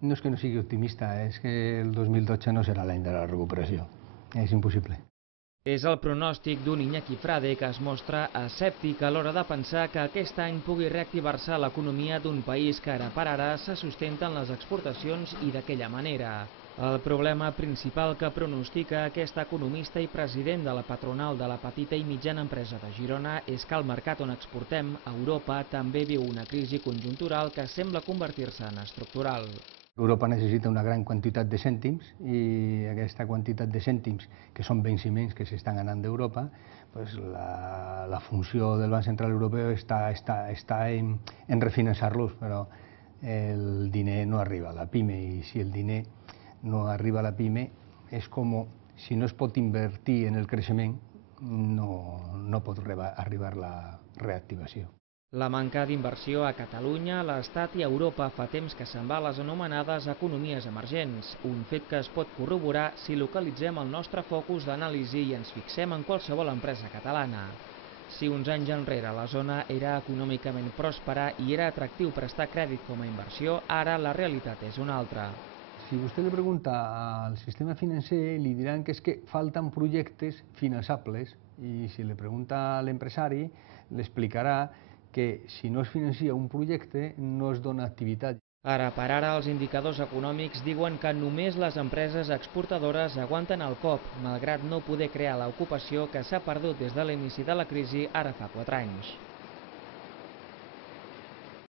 No és que no sigui optimista, és que el 2012 no serà l'any de la recuperació. És impossible. És el pronòstic d'un Iñaki Frade que es mostra escèptic a l'hora de pensar que aquest any pugui reactivar-se l'economia d'un país que ara per ara se sustenta en les exportacions i d'aquella manera. El problema principal que pronostica aquest economista i president de la patronal de la petita i mitjana empresa de Girona és que el mercat on exportem, a Europa, també viu una crisi conjuntural que sembla convertir-se en estructural. Europa necessita una gran quantitat de cèntims i aquesta quantitat de cèntims, que són venciments que s'estan anant d'Europa, pues la funció del Banc Central Europeu està en refinançar-los, però el diner no arriba a la PIME i si el diner no arriba a la PIME és com si no es pot invertir en el creixement no pot arribar la reactivació. La manca d'inversió a Catalunya, l'Estat i Europa fa temps que se'n va a les anomenades economies emergents, un fet que es pot corroborar si localitzem el nostre focus d'anàlisi i ens fixem en qualsevol empresa catalana. Si uns anys enrere la zona era econòmicament pròspera i era atractiu prestar crèdit com a inversió, ara la realitat és una altra. Si vostè li pregunta al sistema financer, li diran que és que falten projectes finançables i si li pregunta a l'empresari, li explicarà que si no es financia un projecte no es dona activitat. Ara per ara els indicadors econòmics diuen que només les empreses exportadores aguanten el cop, malgrat no poder crear l'ocupació que s'ha perdut des de l'inici de la crisi ara fa 4 anys.